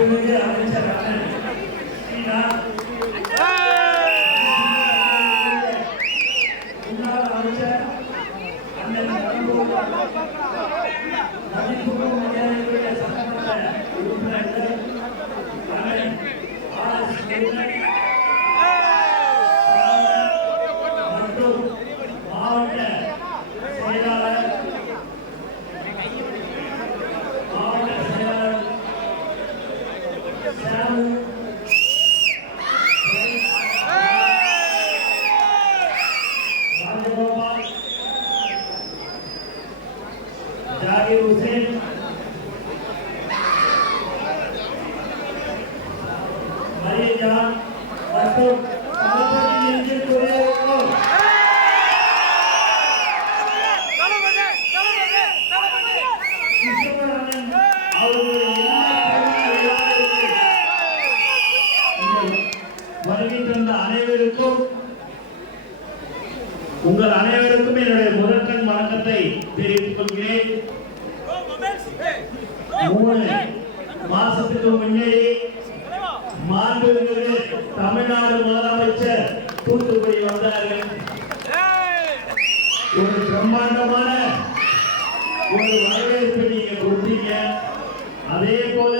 மாண்புமிகு அமைச்சர் அண்ணன் முன்னாள் அமைச்சர் அண்ணன் சட்டமன்ற உறுப்பினர்கள் அண்ணன் மற்றும் மாவட்ட செயலாளர் ராஜகோபால் ஜாகிர் ஹுசேன் மரியஜான் மற்றும் அனைவருக்கும் உங்கள் அனைவருக்கும் என்னுடைய முதற்கண் வணக்கத்தை தெரிவித்துக் கொள்கிறேன். 3 மாசத்துக்கு முன்னாடி மாண்புமிகு தமிழ்நாடு முதலமைச்சர் தூத்துக்குடி வந்தார்கள். ஒரு பிரம்மாண்டமான ஒரு வரவேற்பை நீங்க கொடுத்தீங்க. அதே போல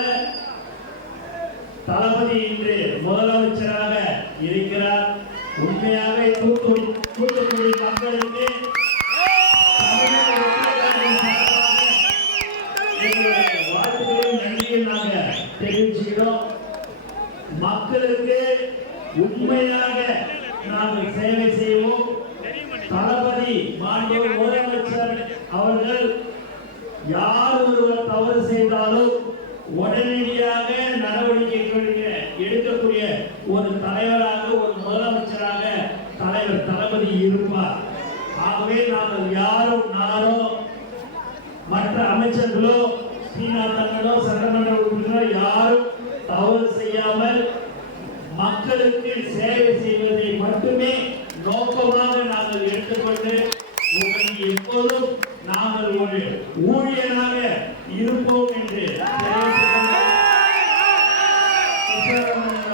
தளபதி இன்று முதலமைச்சராக இருக்கிறார். உண்மையாக தூத்துக்குடி மக்களுக்கு வாழ்த்துக்களையும் நன்றியும் நாங்கள் தெரிவிச்சுக்கிறோம். மக்களுக்கு உண்மையாக நாங்கள் சேவை செய்வோம். தளபதி மாண்புமிகு முதலமைச்சர் அவர்கள் யார் ஒருவர் தவறு செய்தாலும் உடனடியாக நடவடிக்கை எடுக்கக்கூடிய ஒரு தலைவராக, ஒரு முதலமைச்சராக தலைவர் தளபதி இருப்பார். ஆகவே நாங்கள் நானோ மற்ற அமைச்சர்களோ ஸ்ரீநாதங்களோ சட்டமன்ற உறுப்பினர்களோ யாரும் தவறு செய்யாமல் மக்களுக்கு சேவை செய்வதை மட்டுமே நோக்கமாக நாங்கள் எடுத்துக்கொண்டு உங்களுக்கு எப்போதும் நாங்கள் ஒரு ஊழியராக இருப்போம் என்று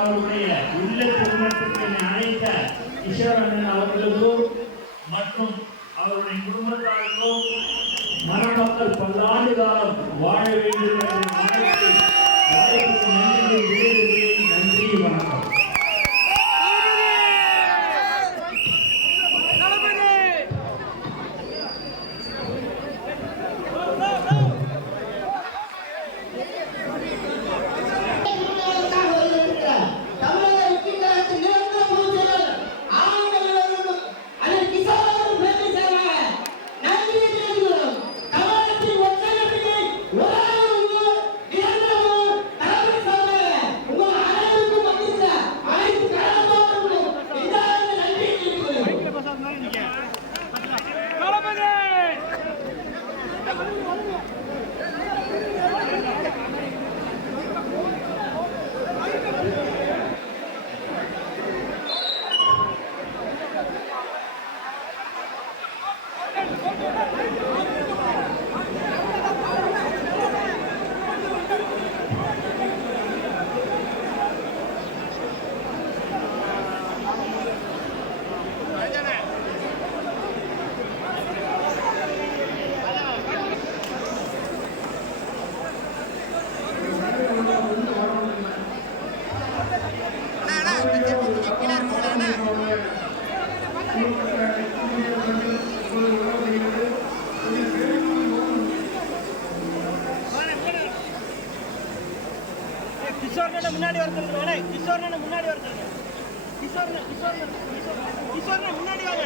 அவருடைய இல்ல திருமணத்திற்கு அழைத்த கிஷோரண்ணன் அவர்களுக்கும் மற்றும் அவருடைய குடும்பத்தாருக்கும் மணமக்கள் பல்லாண்டு காலம் வாழ வேண்டும் என்ற நன்றி வணக்கம். கிஷோர்னே முன்னாடி வரதுங்க. கிஷோர்னே முன்னாடி வரதுங்க. கிஷோர்னே முன்னாடி வாங்க.